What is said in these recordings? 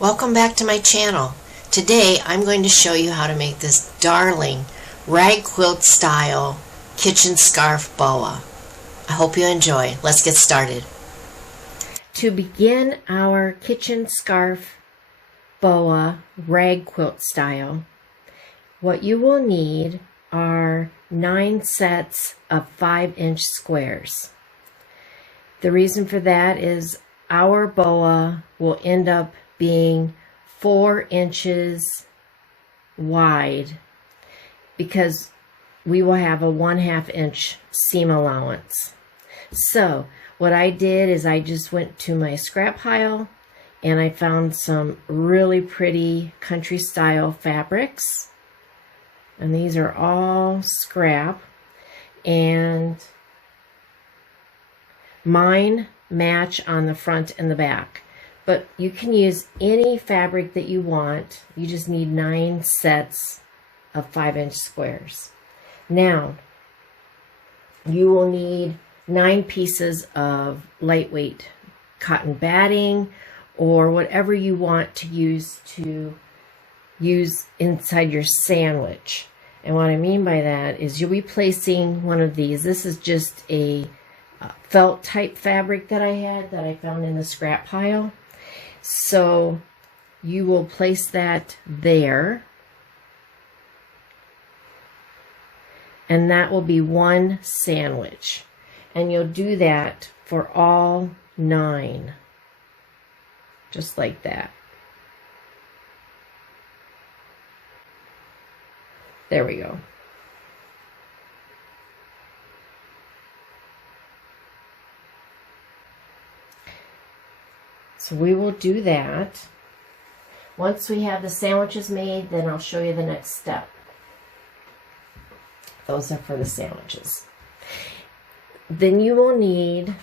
Welcome back to my channel. Today I'm going to show you how to make this darling rag quilt style kitchen scarf boa. I hope you enjoy. Let's get started. To begin our kitchen scarf boa rag quilt style, what you will need are 9 sets of 5-inch squares. The reason for that is our boa will end up being 4 inches wide because we will have a 1/2 inch seam allowance. So what I did is I just went to my scrap pile and I found some really pretty country style fabrics, and these are all scrap, and mine match on the front and the back. But you can use any fabric that you want. You just need 9 sets of 5-inch squares. Now, you will need 9 pieces of lightweight cotton batting or whatever you want to use inside your sandwich. And what I mean by that is you'll be placing one of these. This is just a felt type fabric that I found in the scrap pile. So you will place that there, and that will be one sandwich, and you'll do that for all 9, just like that. There we go. So we will do that. Once we have the sandwiches made, then I'll show you the next step. Those are for the sandwiches. Then you will need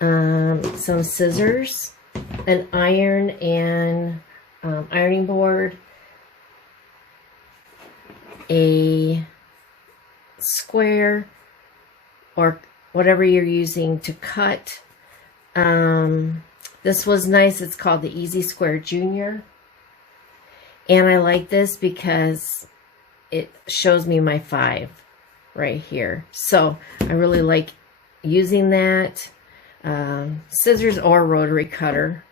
some scissors, an iron and ironing board, a square or whatever you're using to cut. This was nice. It's called the Easy Square Junior. And I like this because it shows me my 5 right here. So I really like using that. Scissors or rotary cutter.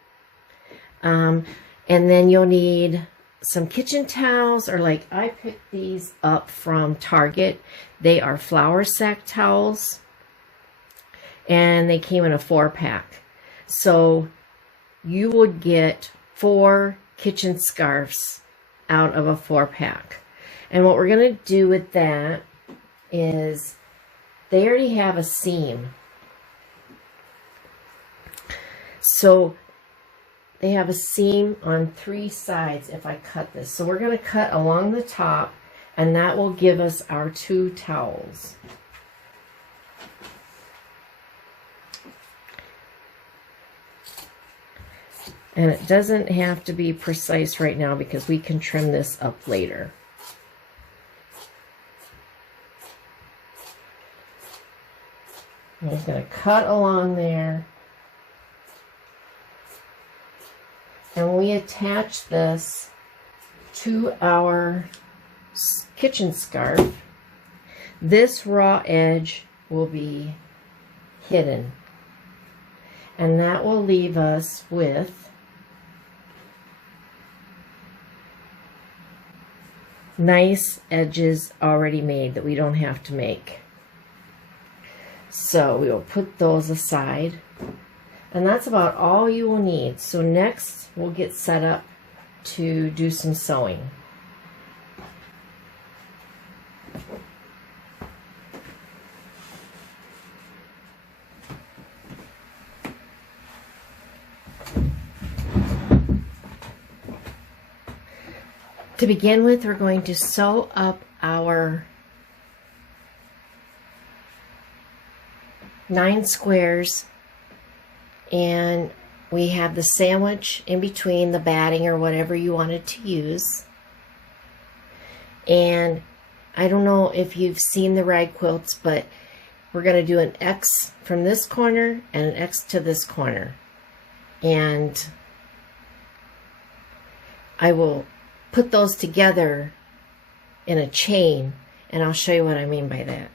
And then you'll need some kitchen towels, or like I picked these up from Target. They are flour sack towels, and they came in a 4-pack. So you would get 4 kitchen scarves out of a 4-pack. And what we're going to do with that is they already have a seam. So they have a seam on 3 sides if I cut this. So we're going to cut along the top, and that will give us our 2 towels. And it doesn't have to be precise right now because we can trim this up later. I'm just going to cut along there. And we attach this to our kitchen scarf. This raw edge will be hidden. And that will leave us with nice edges already made that we don't have to make. So we will put those aside, and that's about all you will need. So next we'll get set up to do some sewing. To begin with, we're going to sew up our 9 squares, and we have the sandwich in between, the batting or whatever you wanted to use. And I don't know if you've seen the rag quilts, but we're going to do an X from this corner and an X to this corner. And I will put those together in a chain, and I'll show you what I mean by that.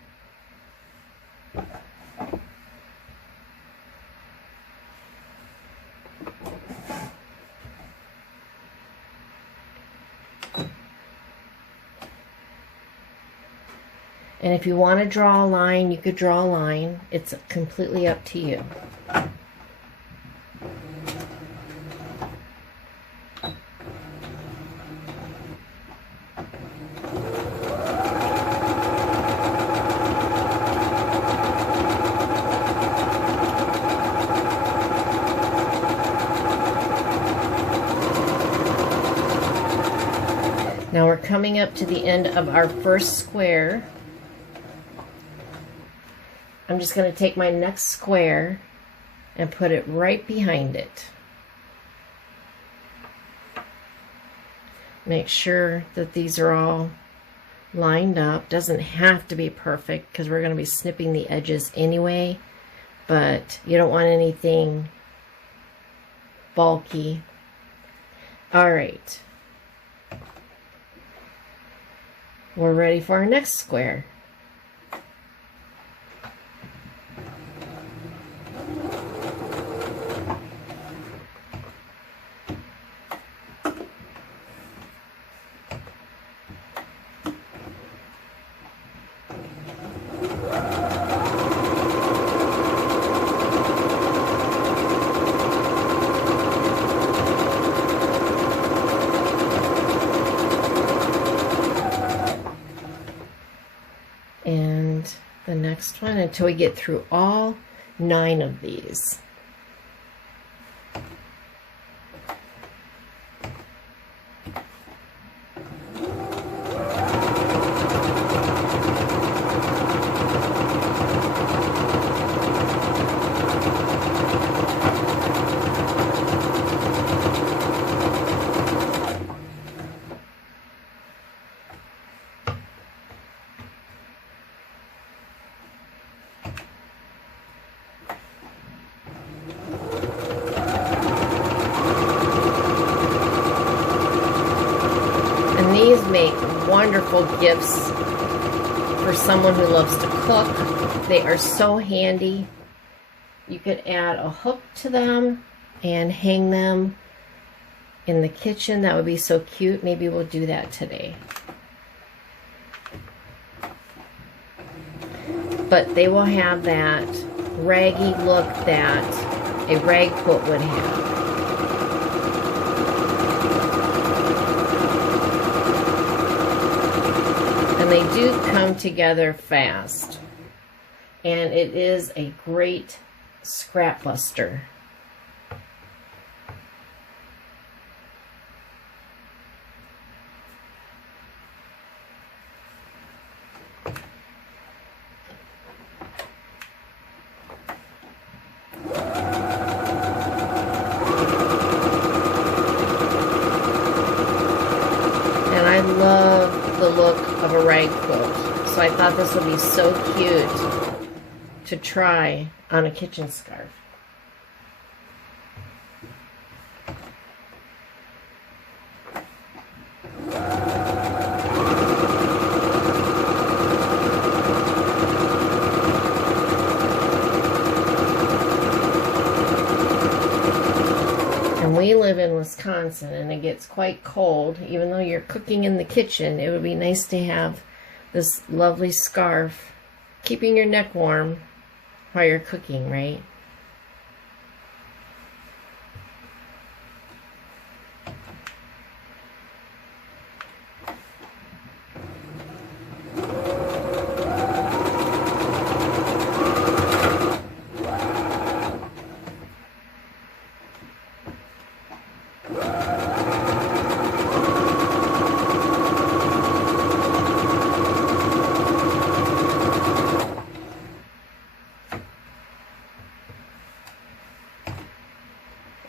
And if you want to draw a line, you could draw a line. It's completely up to you. Now we're coming up to the end of our first square. I'm just going to take my next square and put it right behind it. Make sure that these are all lined up. Doesn't have to be perfect because we're going to be snipping the edges anyway, but you don't want anything bulky. All right. We're ready for our next square. And the next one until we get through all 9 of these. These make wonderful gifts for someone who loves to cook. They are so handy. You could add a hook to them and hang them in the kitchen. That would be so cute. Maybe we'll do that today. But they will have that raggy look that a rag quilt would have. And they do come together fast. And it is a great scrap buster. And I love the look of a rag quilt, so I thought this would be so cute to try on a kitchen scarf. We live in Wisconsin and it gets quite cold. Even though you're cooking in the kitchen, it would be nice to have this lovely scarf keeping your neck warm while you're cooking, right?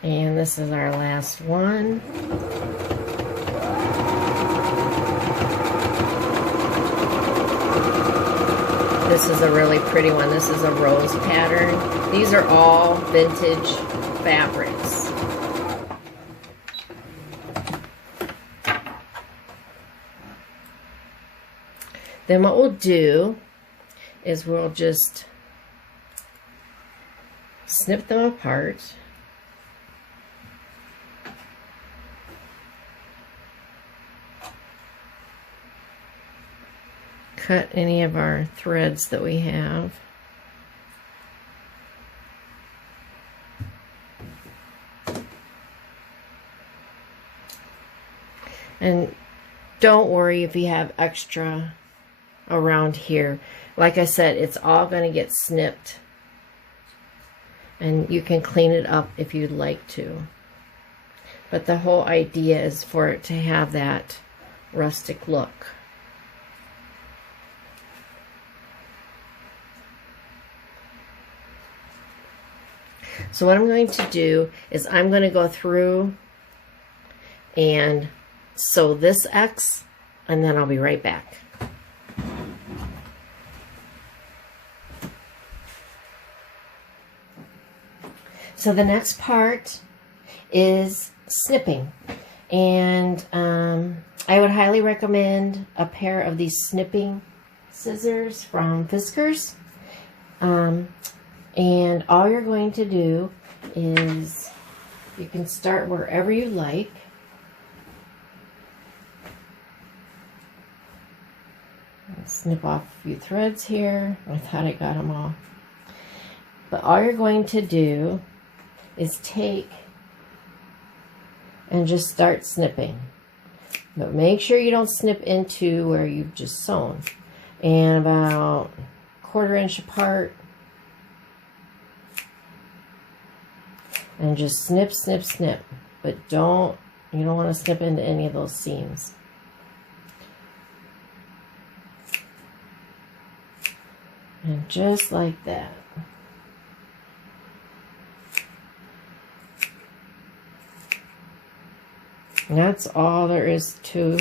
And this is our last one. This is a really pretty one. This is a rose pattern. These are all vintage fabrics. Then what we'll do is we'll just snip them apart. Cut any of our threads that we have. And don't worry if you have extra around here. Like I said, it's all going to get snipped. And you can clean it up if you'd like to. But the whole idea is for it to have that rustic look. So what I'm going to do is I'm going to go through and sew this X, and then I'll be right back. So the next part is snipping, and I would highly recommend a pair of these snipping scissors from Fiskars. And all you're going to do is you can start wherever you like. I'll snip off a few threads here. I thought I got them all. But all you're going to do is take and just start snipping. But make sure you don't snip into where you've just sewn. And about 1/4 inch apart. And just snip, snip, snip. But you don't want to snip into any of those seams. And just like that. And that's all there is to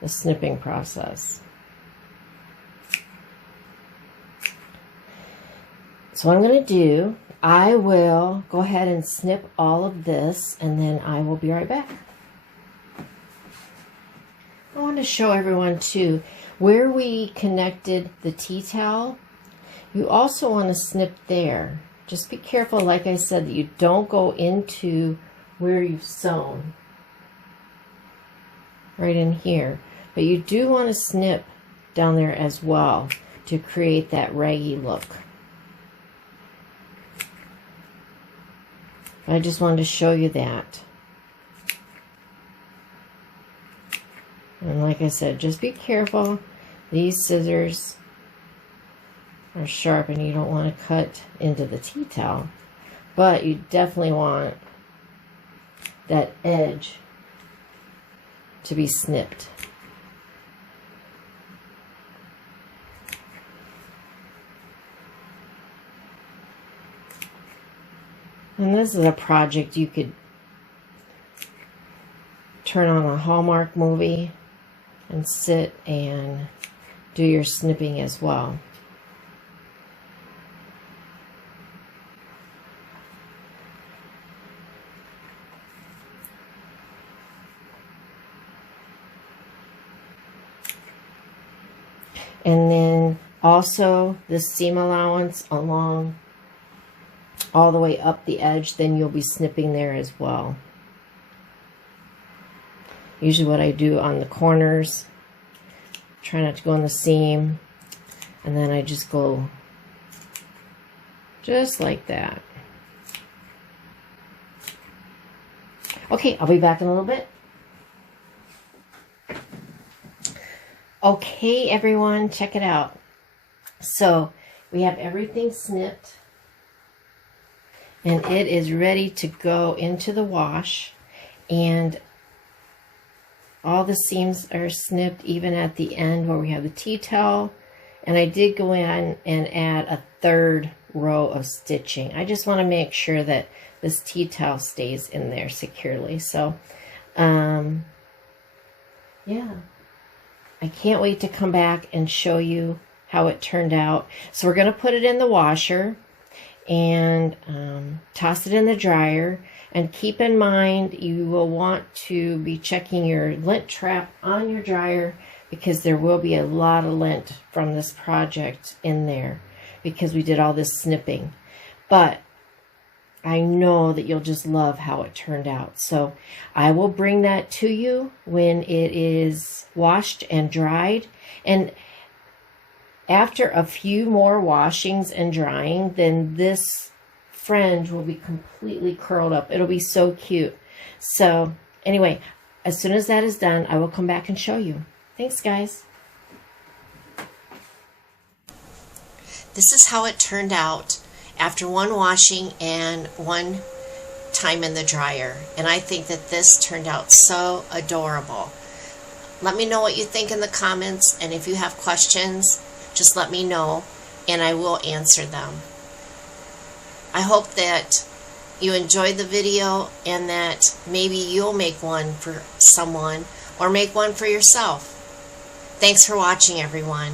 the snipping process. So what I'm going to do, I will go ahead and snip all of this, and then I will be right back. I want to show everyone too, where we connected the tea towel, you also want to snip there. Just be careful, like I said, that you don't go into where you've sewn. Right in here. But you do want to snip down there as well to create that raggy look. I just wanted to show you that. And like I said, just be careful. These scissors are sharp and you don't want to cut into the tea towel. But you definitely want that edge to be snipped. And this is a project you could turn on a Hallmark movie and sit and do your snipping as well. And then also the seam allowance along all the way up the edge, then you'll be snipping there as well. Usually what I do on the corners, try not to go in the seam, and then I just go just like that. Okay, I'll be back in a little bit. Okay, everyone, check it out. So we have everything snipped, and it is ready to go into the wash, and all the seams are snipped even at the end where we have the tea towel. And I did go in and add a 3rd row of stitching. I just want to make sure that this tea towel stays in there securely. So yeah, I can't wait to come back and show you how it turned out. So we're going to put it in the washer and toss it in the dryer. And keep in mind, you will want to be checking your lint trap on your dryer because there will be a lot of lint from this project in there because we did all this snipping. But I know that you'll just love how it turned out. So I will bring that to you when it is washed and dried. And after a few more washings and drying, then this fringe will be completely curled up. It'll be so cute. So anyway, as soon as that is done, I will come back and show you. Thanks, guys. This is how it turned out after one washing and one time in the dryer. And I think that this turned out so adorable. Let me know what you think in the comments, and if you have questions, just let me know and I will answer them. I hope that you enjoyed the video and that maybe you'll make one for someone or make one for yourself. Thanks for watching, everyone.